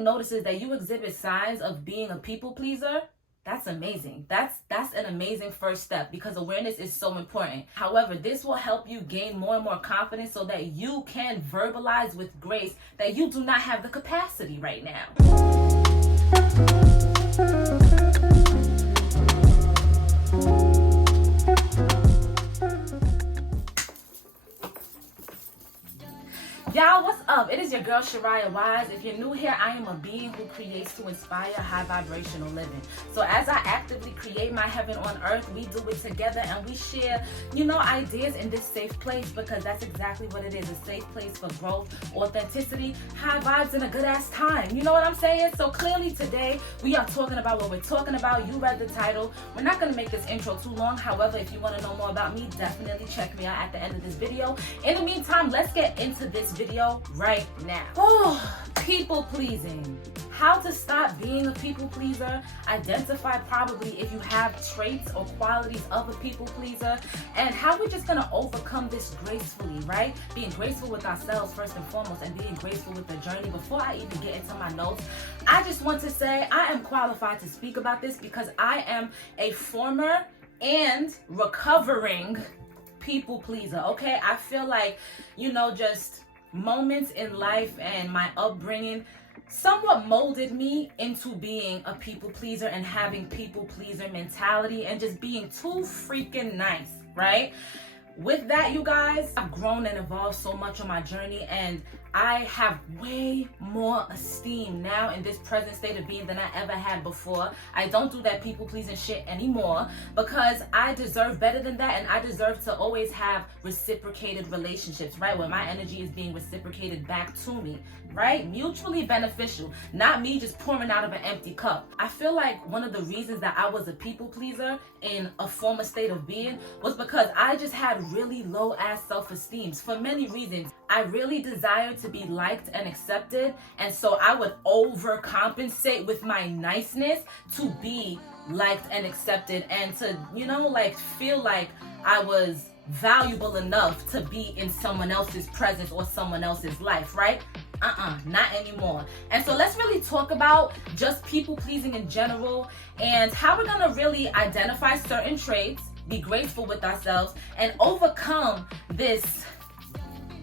notices that you exhibit signs of being a people pleaser, that's amazing. That's an amazing first step, because awareness is so important. However, this will help you gain more and more confidence so that you can verbalize with grace that you do not have the capacity right now. Y'all, what's up? It is your girl Shariya Wise. If you're new here, I am a being who creates to inspire high vibrational living. So as I actively create my heaven on earth, we do it together and we share, ideas in this safe place, because that's exactly what it is, a safe place for growth, authenticity, high vibes, and a good ass time. You know what I'm saying? So clearly today we are talking about what we're talking about. You read the title. We're not going to make this intro too long. However, if you want to know more about me, definitely check me out at the end of this video. In the meantime, let's get into this video right now. Oh, people pleasing. How to stop being a people pleaser. Identify probably if you have traits or qualities of a people pleaser, and how we're just gonna overcome this gracefully, right? Being graceful with ourselves first and foremost, and being graceful with the journey. Before I even get into my notes, I just want to say I am qualified to speak about this because I am a former and recovering people pleaser, okay? I feel like, just moments in life and my upbringing somewhat molded me into being a people pleaser and having people pleaser mentality and just being too freaking nice, right? With that, you guys, I've grown and evolved so much on my journey, and I have way more esteem now in this present state of being than I ever had before. I don't do that people pleasing shit anymore because I deserve better than that, and I deserve to always have reciprocated relationships, right? Where my energy is being reciprocated back to me, right? Mutually beneficial, not me just pouring out of an empty cup. I feel like one of the reasons that I was a people pleaser in a former state of being was because I just had really low ass self-esteem for many reasons. I really desired to be liked and accepted, and so I would overcompensate with my niceness to be liked and accepted, and to feel like I was valuable enough to be in someone else's presence or someone else's life, right? Not anymore. And so let's really talk about just people pleasing in general and how we're gonna really identify certain traits, be grateful with ourselves, and overcome this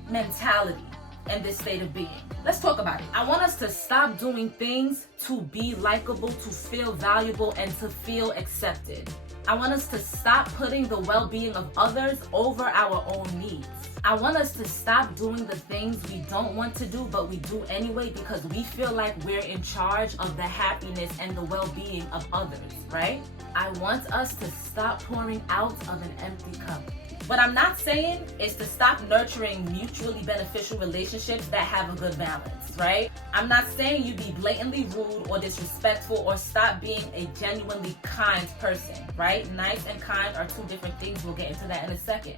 mentality and this state of being. Let's talk about it. I want us to stop doing things to be likable, to feel valuable, and to feel accepted. I want us to stop putting the well-being of others over our own needs. I want us to stop doing the things we don't want to do, but we do anyway because we feel like we're in charge of the happiness and the well-being of others, right? I want us to stop pouring out of an empty cup. What I'm not saying is to stop nurturing mutually beneficial relationships that have a good balance, right? I'm not saying you be blatantly rude or disrespectful or stop being a genuinely kind person, right? Nice and kind are two different things. We'll get into that in a second.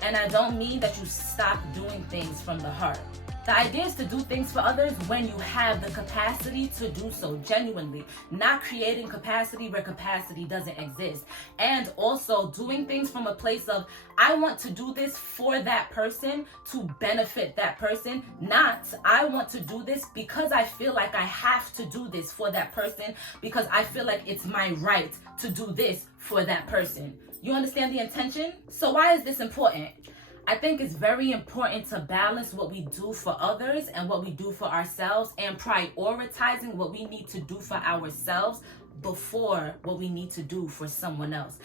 And I don't mean that you stop doing things from the heart. The idea is to do things for others when you have the capacity to do so genuinely, not creating capacity where capacity doesn't exist. And also doing things from a place of, I want to do this for that person to benefit that person, not I want to do this because I feel like I have to do this for that person because I feel like it's my right to do this for that person. You understand the intention? So why is this important? I think it's very important to balance what we do for others and what we do for ourselves, and prioritizing what we need to do for ourselves before what we need to do for someone else.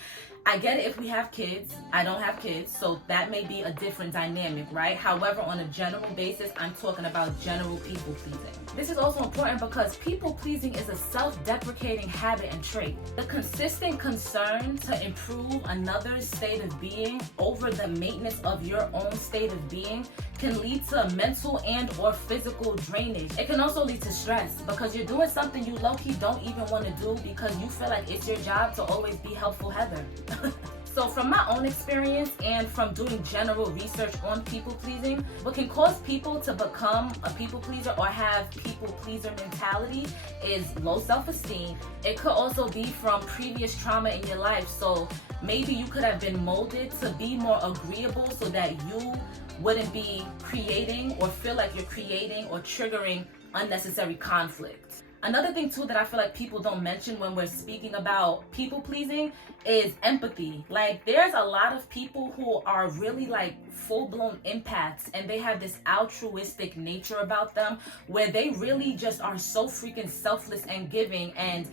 I get it if we have kids. I don't have kids, so that may be a different dynamic, right? However, on a general basis, I'm talking about general people pleasing. This is also important because people pleasing is a self-deprecating habit and trait. The consistent concern to improve another's state of being over the maintenance of your own state of being can lead to mental and or physical drainage. It can also lead to stress because you're doing something you low-key don't even want to do because you feel like it's your job to always be helpful Heather. So from my own experience and from doing general research on people pleasing, what can cause people to become a people pleaser or have people pleaser mentality is low self-esteem. It could also be from previous trauma in your life. So maybe you could have been molded to be more agreeable so that you wouldn't be creating or feel like you're creating or triggering unnecessary conflict. Another thing too that I feel like people don't mention when we're speaking about people pleasing is empathy. Like, there's a lot of people who are really like full-blown empaths, and they have this altruistic nature about them where they really just are so freaking selfless and giving, and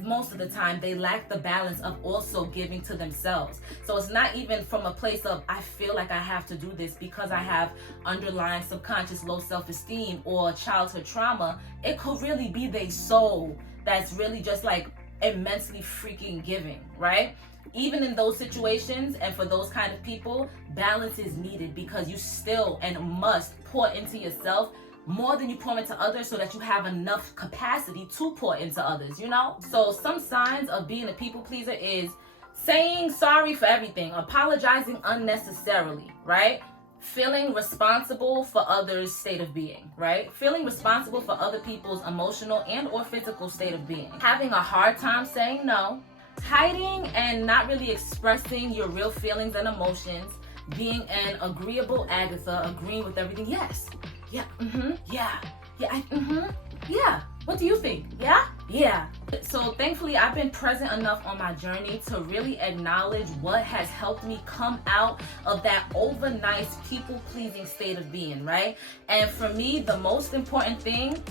most of the time they lack the balance of also giving to themselves. So it's not even from a place of I feel like I have to do this because I have underlying subconscious low self-esteem or childhood trauma. It could really be their soul that's really just like immensely freaking giving, right? Even in those situations and for those kind of people, balance is needed, because you still and must pour into yourself more than you pour into others, so that you have enough capacity to pour into others, you know? So some signs of being a people pleaser is saying sorry for everything, apologizing unnecessarily, right? Feeling responsible for others' state of being, right? Feeling responsible for other people's emotional and or physical state of being. Having a hard time saying no. Hiding and not really expressing your real feelings and emotions. Being an agreeable Agatha, agreeing with everything. Yes. Yeah, yeah. What do you think? Yeah. So thankfully, I've been present enough on my journey to really acknowledge what has helped me come out of that overnight people-pleasing state of being, right? And for me, the most important thing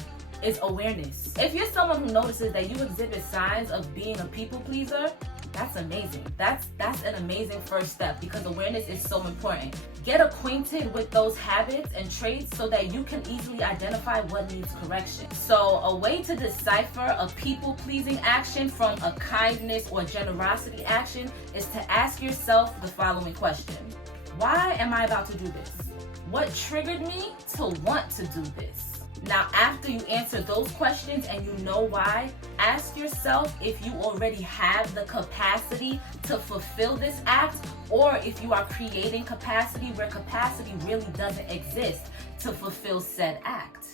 is awareness. If you're someone who notices that you exhibit signs of being a people pleaser, that's amazing. That's an amazing first step, because awareness is so important. Get acquainted with those habits and traits so that you can easily identify what needs correction. So a way to decipher a people-pleasing action from a kindness or generosity action is to ask yourself the following question. Why am I about to do this? What triggered me to want to do this? Now, after you answer those questions and you know why, ask yourself if you already have the capacity to fulfill this act, or if you are creating capacity where capacity really doesn't exist to fulfill said act.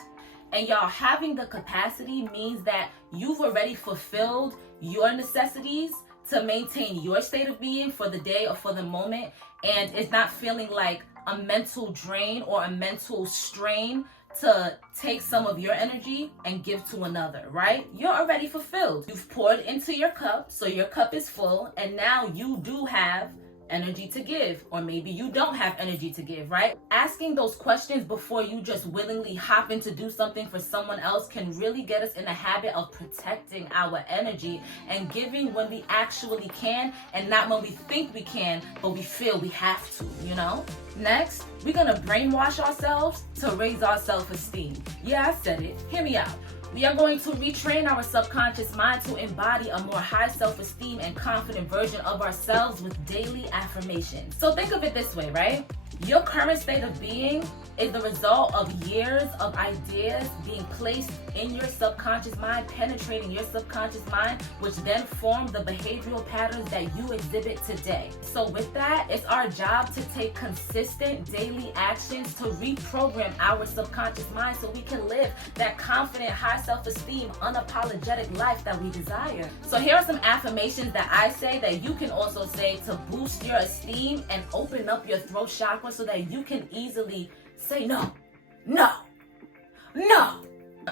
And y'all, having the capacity means that you've already fulfilled your necessities to maintain your state of being for the day or for the moment, and it's not feeling like a mental drain or a mental strain to take some of your energy and give to another, right? You're already fulfilled. You've poured into your cup, so your cup is full, and now you do have energy to give, or maybe you don't have energy to give, right? Asking those questions before you just willingly hop in to do something for someone else can really get us in a habit of protecting our energy and giving when we actually can, and not when we think we can, but we feel we have to, you know? Next, we're gonna brainwash ourselves to raise our self-esteem. Yeah, I said it. Hear me out. We are going to retrain our subconscious mind to embody a more high self-esteem and confident version of ourselves with daily affirmations. So think of it this way, right? Your current state of being is the result of years of ideas being placed in your subconscious mind, penetrating your subconscious mind, which then form the behavioral patterns that you exhibit today. So with that, it's our job to take consistent daily actions to reprogram our subconscious mind so we can live that confident, high self-esteem, unapologetic life that we desire. So here are some affirmations that I say that you can also say to boost your esteem and open up your throat chakra so that you can easily say no.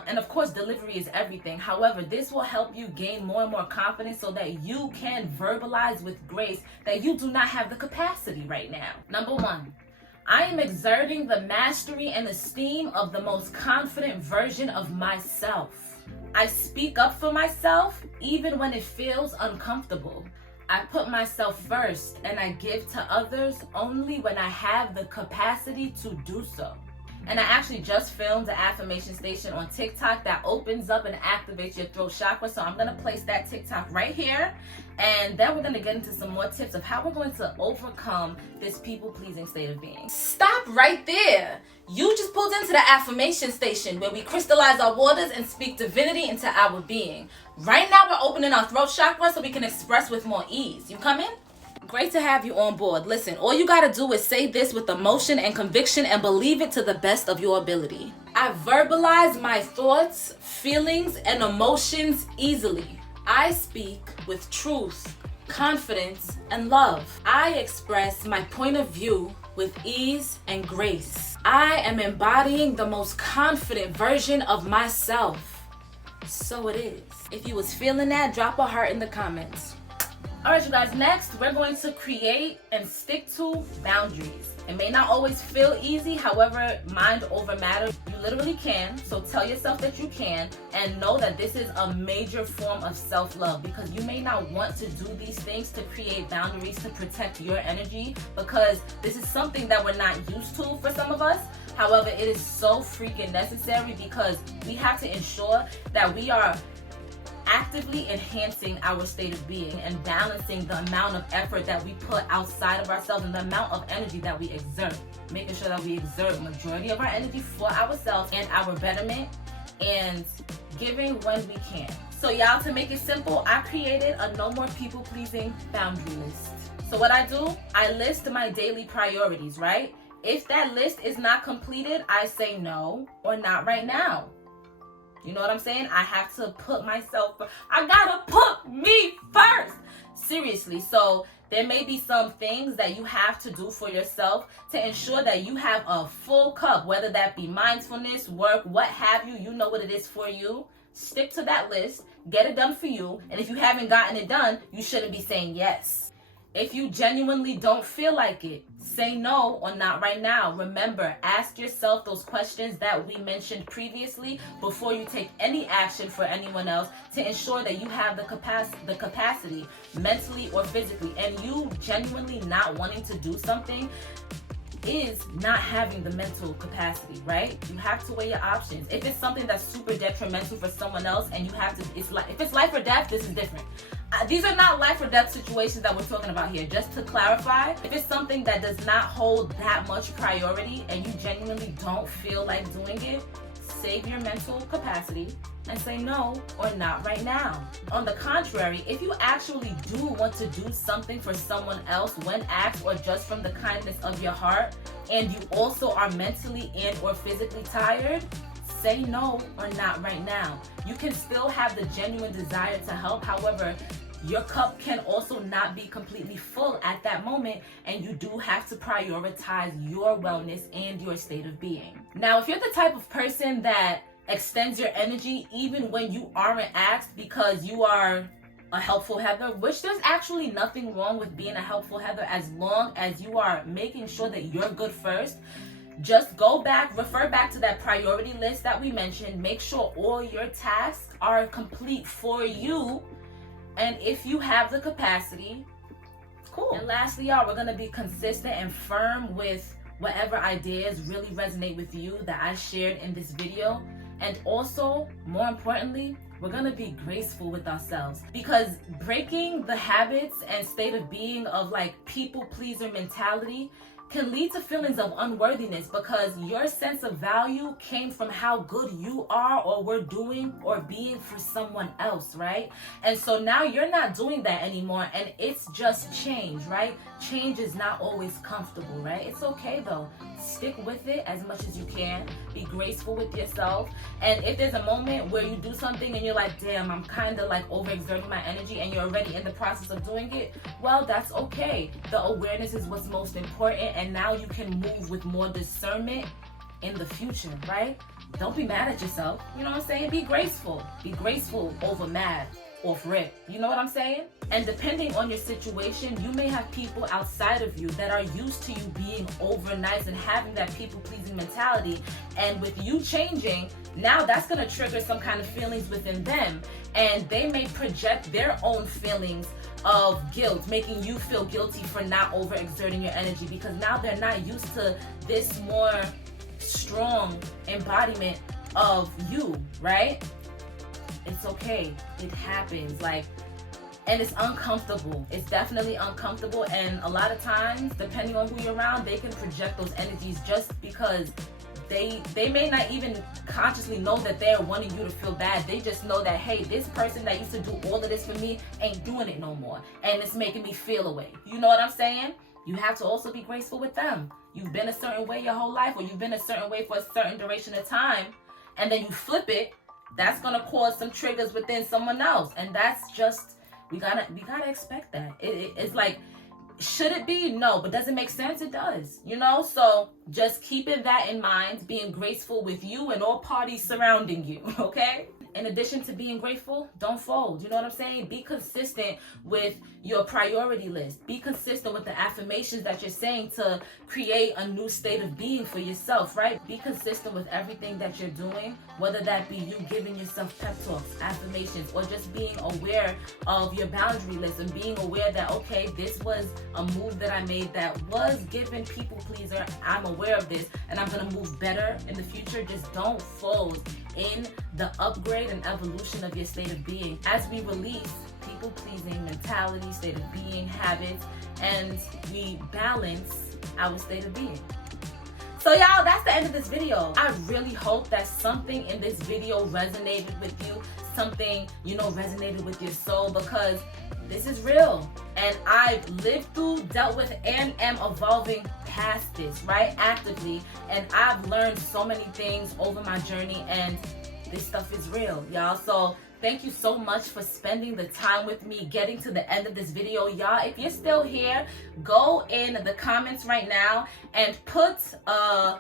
And of course, delivery is everything. However, this will help you gain more and more confidence so that you can verbalize with grace that you do not have the capacity right now. Number 1, I am exerting the mastery and esteem of the most confident version of myself. I speak up for myself even when it feels uncomfortable. I put myself first, and I give to others only when I have the capacity to do so. And I actually just filmed the affirmation station on TikTok that opens up and activates your throat chakra. So I'm going to place that TikTok right here. And then we're going to get into some more tips of how we're going to overcome this people-pleasing state of being. Stop right there. You just pulled into the affirmation station where we crystallize our waters and speak divinity into our being. Right now we're opening our throat chakra so we can express with more ease. You coming? Great to have you on board. Listen, all you gotta do is say this with emotion and conviction and believe it to the best of your ability. I verbalize my thoughts, feelings, and emotions easily. I speak with truth, confidence, and love. I express my point of view with ease and grace. I am embodying the most confident version of myself. So it is. If you was feeling that, drop a heart in the comments. All right, you guys, next we're going to create and stick to boundaries. It may not always feel easy, however, mind over matter, you literally can. So tell yourself that you can, and know that this is a major form of self-love, because you may not want to do these things to create boundaries to protect your energy, because this is something that we're not used to for some of us. However, it is so freaking necessary, because we have to ensure that we are actively enhancing our state of being and balancing the amount of effort that we put outside of ourselves and the amount of energy that we exert. Making sure that we exert majority of our energy for ourselves and our betterment, and giving when we can. So y'all, to make it simple, I created a no more people pleasing boundary list. So what I do, I list my daily priorities, right? If that list is not completed, I say no or not right now. You know what I'm saying? I have to put myself, I gotta put me first. Seriously. So there may be some things that you have to do for yourself to ensure that you have a full cup, whether that be mindfulness, work, what have you. You know what it is for you. Stick to that list, get it done for you. And if you haven't gotten it done, you shouldn't be saying yes. If you genuinely don't feel like it, say no or not right now. Remember, ask yourself those questions that we mentioned previously before you take any action for anyone else, to ensure that you have the capacity, mentally or physically. And you genuinely not wanting to do something is not having the mental capacity, right? You have to weigh your options. If it's something that's super detrimental for someone else and you have to, it's like, if it's life or death, this is different. These are not life or death situations that we're talking about here. Just to clarify, if it's something that does not hold that much priority and you genuinely don't feel like doing it, save your mental capacity and say no or not right now. On the contrary, if you actually do want to do something for someone else when asked, or just from the kindness of your heart, and you also are mentally and or physically tired, say no or not right now. You can still have the genuine desire to help. However, your cup can also not be completely full at that moment, and you do have to prioritize your wellness and your state of being. Now, if you're the type of person that extends your energy even when you aren't asked, because you are a helpful Heather, which there's actually nothing wrong with being a helpful Heather as long as you are making sure that you're good first. Just go back, refer back to that priority list that we mentioned. Make sure all your tasks are complete for you. And if you have the capacity, cool. And lastly, y'all, we're going to be consistent and firm with whatever ideas really resonate with you that I shared in this video. And also, more importantly, we're going to be graceful with ourselves, because breaking the habits and state of being of like people pleaser mentality can lead to feelings of unworthiness, because your sense of value came from how good you are or were doing or being for someone else, right? And so now you're not doing that anymore, and it's just change, right? Change is not always comfortable, right? It's okay though. Stick with it as much as you can. Be graceful with yourself. And if there's a moment where you do something and you're like, damn, I'm kind of like overexerting my energy, and you're already in the process of doing it, well, that's okay. The awareness is what's most important, and now you can move with more discernment in the future, right? Don't be mad at yourself. You know what I'm saying? Be graceful. Be graceful over mad, off rip. You know what I'm saying? And depending on your situation, you may have people outside of you that are used to you being over nice and having that people-pleasing mentality. And with you changing, now that's going to trigger some kind of feelings within them. And they may project their own feelings of guilt, making you feel guilty for not overexerting your energy, because now they're not used to this more strong embodiment of you, right? It's okay. It happens. And it's uncomfortable. It's definitely uncomfortable. And a lot of times, depending on who you're around, they can project those energies just because they may not even consciously know that they're wanting you to feel bad. They just know that, hey, this person that used to do all of this for me ain't doing it no more, and it's making me feel away. You know what I'm saying? You have to also be graceful with them. You've been a certain way your whole life, or you've been a certain way for a certain duration of time, and then you flip it. That's gonna cause some triggers within someone else, and that's just we gotta expect that. It's like Should it be? No. But does it make sense? It does. You know? So just keeping that in mind, being graceful with you and all parties surrounding you, okay? In addition to being grateful, don't fold. You know what I'm saying? Be consistent with your priority list. Be consistent with the affirmations that you're saying to create a new state of being for yourself, right? Be consistent with everything that you're doing, whether that be you giving yourself pep talks, affirmations, or just being aware of your boundary list and being aware that, okay, this was a move that I made that was giving people pleaser. I'm aware of this and I'm going to move better in the future. Just don't fold in the upgrade and evolution of your state of being as we release people-pleasing mentality, state of being, habits, and we balance our state of being. So y'all, that's the end of this video. I really hope that something in this video resonated with you, something, you know, resonated with your soul, because this is real. And I've lived through, dealt with, and am evolving past this, right? Actively. And I've learned so many things over my journey, and this stuff is real, y'all. So thank you so much for spending the time with me, getting to the end of this video. Y'all, if you're still here, go in the comments right now and put a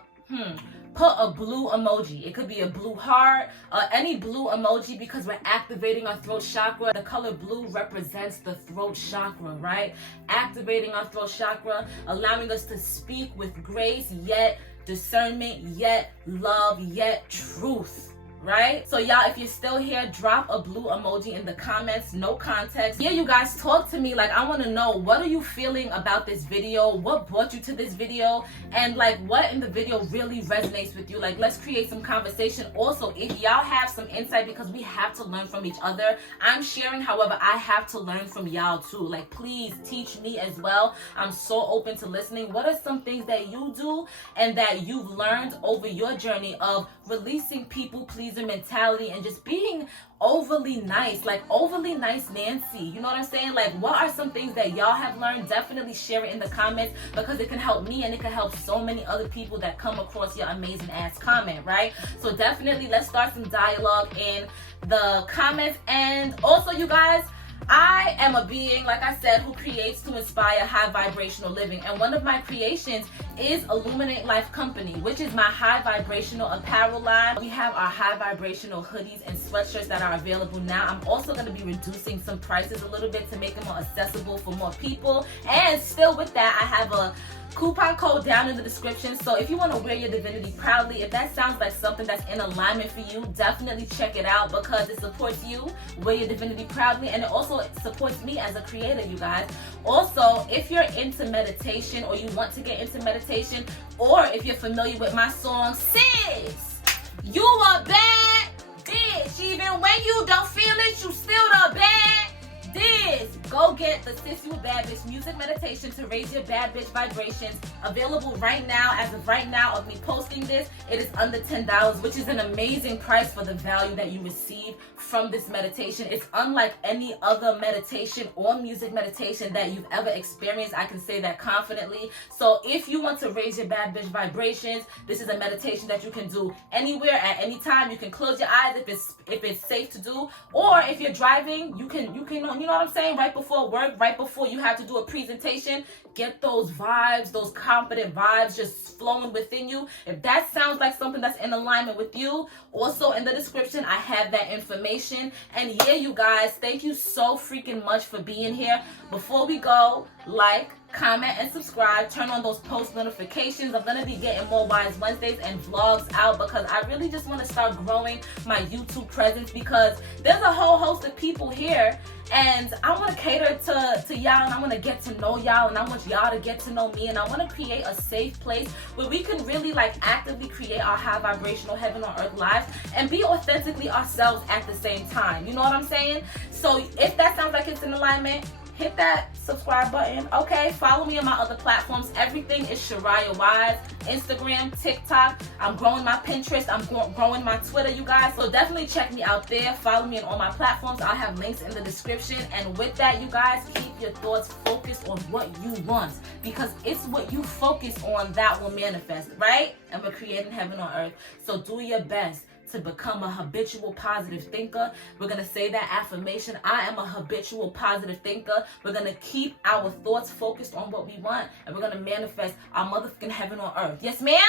blue emoji. It could be a blue heart, any blue emoji, because we're activating our throat chakra. The color blue represents the throat chakra, right? Activating our throat chakra, allowing us to speak with grace, yet discernment, yet love, yet truth. Right? So y'all, if you're still here, drop a blue emoji in the comments, no context. Yeah, you guys, talk to me. Like, I want to know, what are you feeling about this video? What brought you to this video? And like, what in the video really resonates with you? Like, let's create some conversation. Also, if y'all have some insight, because we have to learn from each other, I'm sharing. However, I have to learn from y'all too. Like, please teach me as well. I'm so open to listening. What are some things that you do and that you've learned over your journey of releasing people pleasing mentality and just being overly nice, like overly nice Nancy? You know what I'm saying? Like, what are some things that y'all have learned? Definitely share it in the comments, because it can help me and it can help so many other people that come across your amazing ass comment, right? So definitely let's start some dialogue in the comments. And also, you guys, I am a being, like I said, who creates to inspire high vibrational living. And one of my creations is Illuminate Life Company, which is my high vibrational apparel line. We have our high vibrational hoodies and sweatshirts that are available now. I'm also going to be reducing some prices a little bit to make them more accessible for more people. And still with that, I have a coupon code down in the description. So if you want to wear your divinity proudly, if that sounds like something that's in alignment for you, definitely check it out, because it supports you, wear your divinity proudly, and it also supports me as a creator, you guys. Also, if you're into meditation, or you want to get into meditation, or if you're familiar with my song, Sis, you a bad bitch. Even when you don't feel it, you still the bad this. Go get the Sis You a Bad Bitch music meditation to raise your bad bitch vibrations. Available right now. As of right now of me posting this, it is under $10, which is an amazing price for the value that you receive from this meditation. It's unlike any other meditation or music meditation that you've ever experienced. I can say that confidently. So if you want to raise your bad bitch vibrations, this is a meditation that you can do anywhere at any time. You can close your eyes if it's safe to do, or if you're driving, you can you know what I'm saying, right before work, right before you have to do a presentation, get those vibes, those confident vibes just flowing within you. If that sounds like something that's in alignment with you, also in the description I have that information. And yeah, you guys, thank you so freaking much for being here. Before we go, like, comment, and subscribe. Turn on those post notifications. I'm gonna be getting more Wise Wednesdays and vlogs out, because I really just want to start growing my YouTube presence, because there's a whole host of people here, and I want to cater to y'all, and I want to get to know y'all, and I want y'all to get to know me, and I want to create a safe place where we can really like actively create our high vibrational heaven on earth lives and be authentically ourselves at the same time. You know what I'm saying? So if that sounds like it's in alignment, hit that subscribe button. Okay, follow me on my other platforms. Everything is Shariya Wise. Instagram, TikTok. I'm growing my Pinterest. I'm growing my Twitter, you guys. So definitely check me out there. Follow me on all my platforms. I'll have links in the description. And with that, you guys, keep your thoughts focused on what you want, because it's what you focus on that will manifest, right? And we're creating heaven on earth. So do your best to become a habitual positive thinker. We're going to say that affirmation. I am a habitual positive thinker. We're going to keep our thoughts focused on what we want, and we're going to manifest our motherfucking heaven on earth. Yes, ma'am?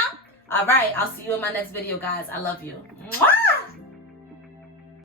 All right. I'll see you in my next video, guys. I love you. Mwah!